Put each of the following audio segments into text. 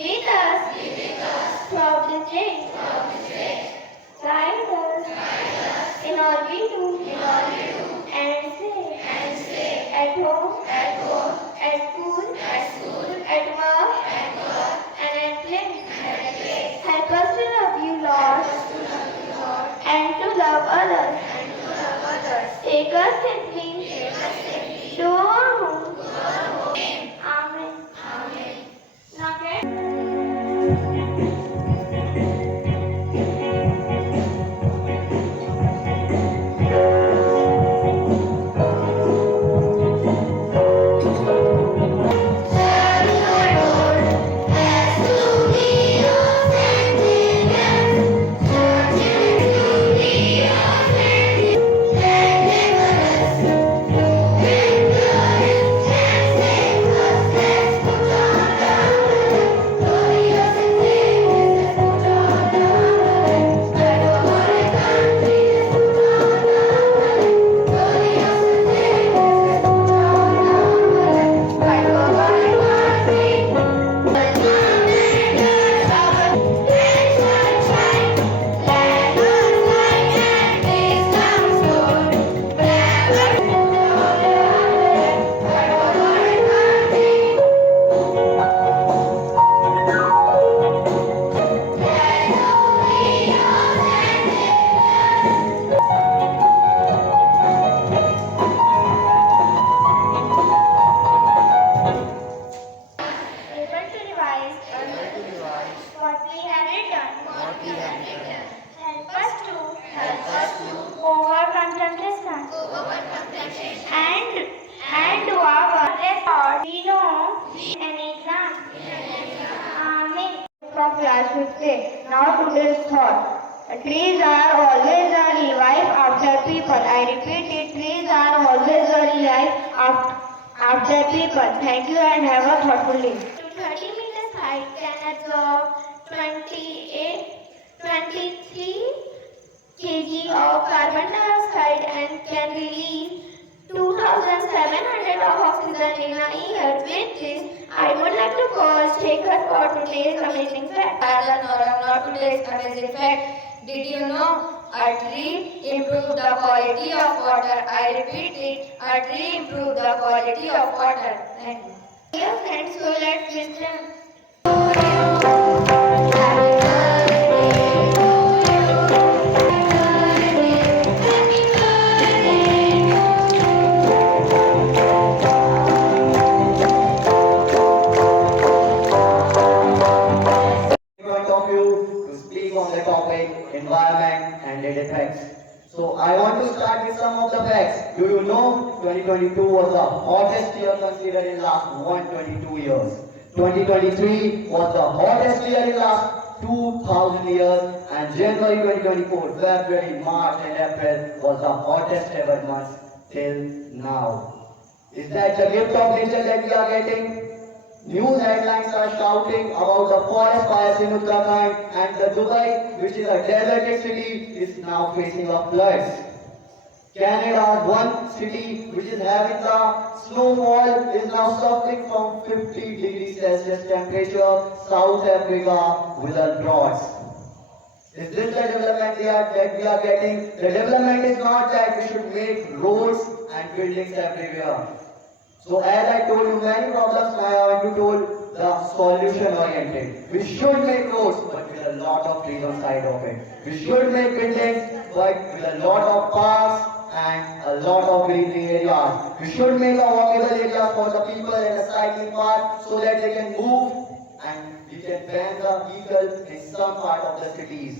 with us throughout this day. Guide us in all we do and say at home, at school, at work, and at play. Help us to love you, Lord, and to love others. Take us safely to our home. Amen. Now get able to revise what we have written. Help us to overcome temptation and do our best. Lord, we know an exam. Amen. From class 5th. Now today's thought. Trees are always a revive after people. I repeat it. Trees are always a revive after people. Thank you and have a thoughtful day. To 30 meters height can absorb 23 kg of carbon dioxide and can release 2,700 of oxygen in a year. With this, I would like to call Shekhar for today's amazing fact. Not today's amazing fact. Did you know a tree improves the quality of water? I repeat it, a tree improves the quality of water. Thank you. Dear friends, so let's listen. Front of you to speak on the topic environment and its effects. So I want to start with some of the facts. Do you know 2022 was the hottest year considered in last 122 years. 2023 was the hottest year in last 2000 years, and January 2024, February, March and April was the hottest ever month till now. Is that the gift of nature that we are getting? News headlines are shouting about the forest fires in Uttarakhand, and the Dubai, which is a deserted city, is now facing a floods. Canada, one city which is having the snowfall, is now suffering from 50 degrees Celsius temperature. South Africa with a drought. Is this the development that we are getting? The development is not that we should make roads and buildings everywhere. So as I told you, many problems I want to told the solution oriented. We should make roads, but with a lot of trees on side of it. We should make buildings, but with a lot of parks and a lot of greenery areas. We should make a walkable areas for the people and a cycling path so that they can move and we can ban the vehicles in some part of the cities.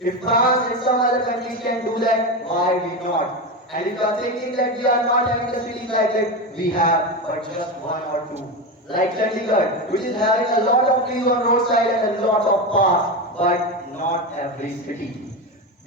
If France and some other countries can do that, why we not? And if you are thinking that we are not having the cities like that, we have, but just one or two. Like Chandigarh, which is having a lot of trees on roadside and a lot of parks, but not every city.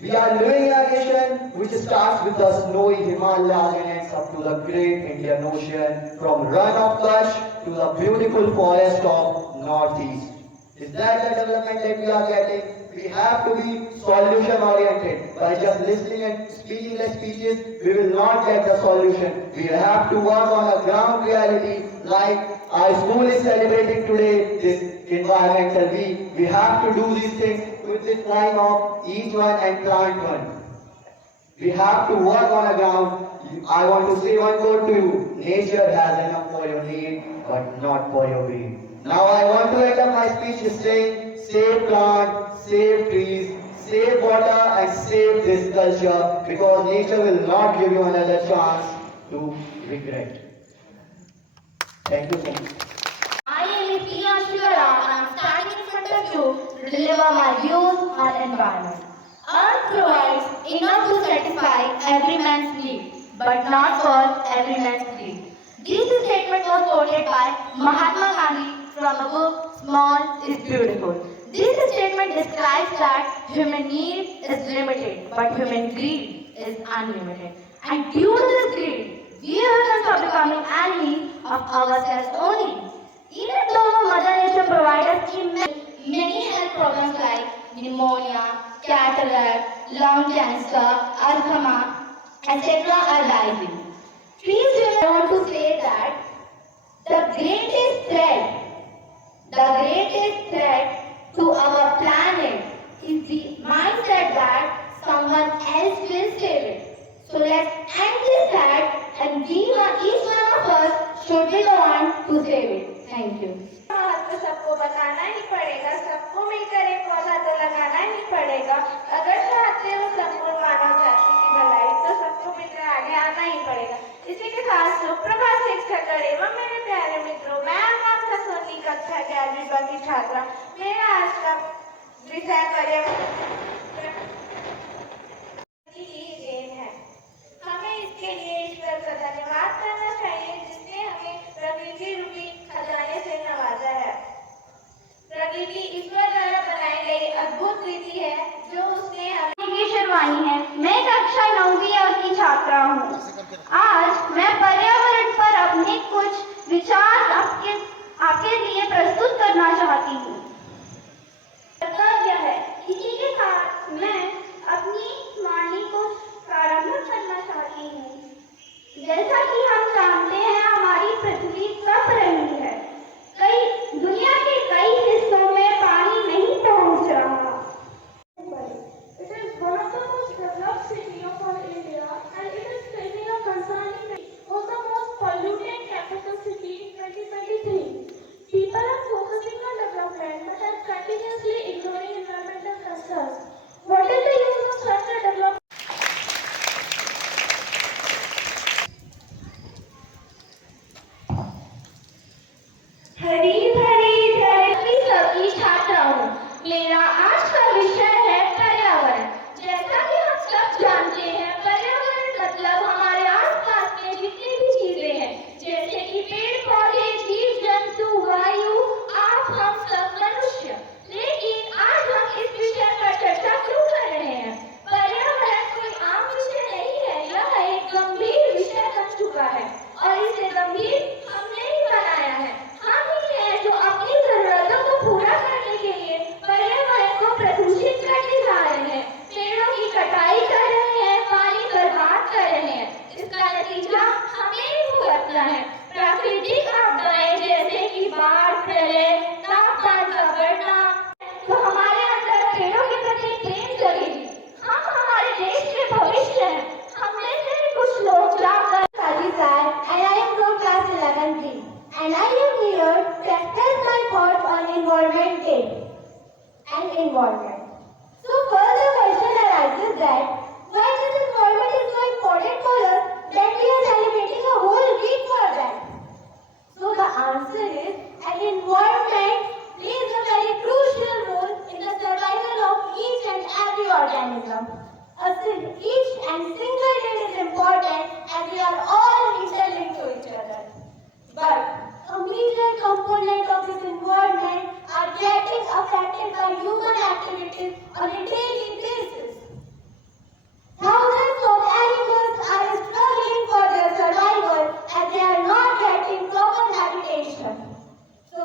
We are living in a nation which starts with the snowy Himalayas and ends up to the great Indian Ocean, from Run of Kutch to the beautiful forest of Northeast. Is that the development that we are getting? We have to be solution oriented. By just listening and speaking the speeches, we will not get the solution. We have to work on a ground reality like our school is celebrating today this environmental week. We have to do these things with this line of each one and plant one. We have to work on a ground. I want to say one quote to you. Nature has enough for your need, but not for your greed. Now I want to end up my speech saying, save plant, save trees, save water and save this culture, because nature will not give you another chance to regret. Thank you so much. I am Priya Shivaram and I am standing in front of you to deliver my views on environment. Earth provides enough to satisfy every man's need, but not for every man's greed. This statement was quoted by Mahatma Gandhi from the book Small is Beautiful. This statement describes that human need is limited, but human greed is unlimited. And due to this greed, we humans are becoming enemies of ourselves only. Even though Mother Nature provides us many health problems like pneumonia, cataract, lung cancer, asthma, etc. are rising. Trees, I want to say that the greatest threat to our planet is the mindset that someone else will save it. So let's end this threat and each one of us should be the one to save it. Thank you. महत्व सबको बताना ही पड़ेगा, सबको मिलकर एक पौधा तो लगाना ही पड़ेगा। अगर चाहते हो संपूर्ण मानव जाति की भलाई तो सबको मिलकर आगे आना ही पड़ेगा। इसी के साथ सुप्रभात शिक्षक एवं मेरे प्यारे मित्रों, मैं आपका सोनी कक्षा 11वीं ब की छात्रा। मेरा आज का विषय पर्यावरण की देन है। हमें इसके लिए ईश्वर का धन्यवाद करना चाहिए जिसने हमें प्रकृति रूपी खजाने से नवाजा है। प्रकृति ईश्वर द्वारा बनाई गई अद्भुत कृति है जो उसने हमें शर्वानी है। मैं कक्षा 9वीं की छात्रा हूँ। आज मैं पर्यावरण पर अपने कुछ विचार आपके लिए प्रस्तुत करना चाहती हूँ। कर्तव्य है। इसी के साथ मैं अपनी वाणी को प्रारंभ करना चाहती हूँ। जैसा कि हम जानते हैं हमारी पृथ्वी तप रही है। दुनिया के कई हिस्सों में पानी नहीं पहुँच रहा। It is one of the most developed cities of our area and it is facing a concerning was the most polluted capital city in 2023. People are focusing on development but are continuously ignoring environmental concerns. What is the use of such a development? हरी भरी धरती सबकी छात्रा हूँ। मेरा आज का विषय है पर्यावरण। जैसा कि हम सब जानते हैं पर्यावरण मतलब हमारे आसपास में जितनी भी चीजें हैं जैसे कि पेड़ पौधे, जीव जंतु, वायु, आप हम सब मनुष्य। लेकिन आज हम इस विषय पर चर्चा क्यों कर रहे हैं? पर्यावरण कोई आम विषय नहीं है, यह एक गंभीर विषय बन चुका है और इसे गंभीर हमने ही बनाया है। हम ही हैं जो अपनी जरूरतों को पूरा करने के लिए पर्यावरण को प्रदूषित करते जा रहे हैं, पेड़ों की कटाई कर रहे हैं, पानी बर्बाद कर रहे हैं। इसका नतीजा हमें ही भुगतना है। प्राकृतिक आपदाएं जैसे कि बाढ़, प्रलय, तापमान का बढ़ना, तो हमारे अंदर पेड़ों के प्रति प्रेम जगेगी। हम हमारे देश के भविष्य हैं। हमने से कुछ लोग जाकर and I am from class 11B and I am here to express my thoughts on environment day and environment. So first the question arises that why this environment is so important for us that we are celebrating a whole week for that? So the answer is an environment plays a very crucial role in the survival of each and every organism. Each and single unit is important and we are all interlinked to each other. But a major component of this environment are getting affected by human activities on a daily basis. Thousands of animals are struggling for their survival as they are not getting proper habitation. So,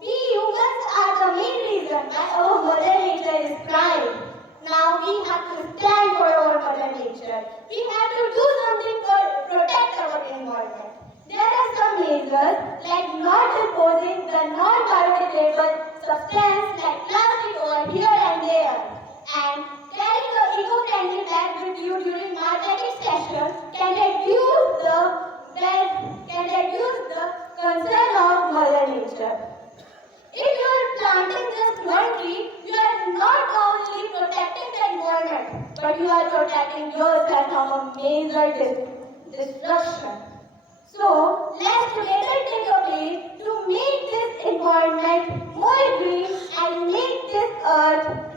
we humans are the main reason why our Mother Nature is crying. Now we have to stand for our Mother Nature. We have to do something to protect our environment. There are some measures like not disposing the non-biodegradable substance like plastic over here and there, and carrying the eco-friendly bag with you during marketing session can reduce the concern of Mother Nature. If you are planting just one tree, you are not only protecting the environment, but you are protecting yourself from a major destruction. So, let's together take a lead to make this environment more green and make this earth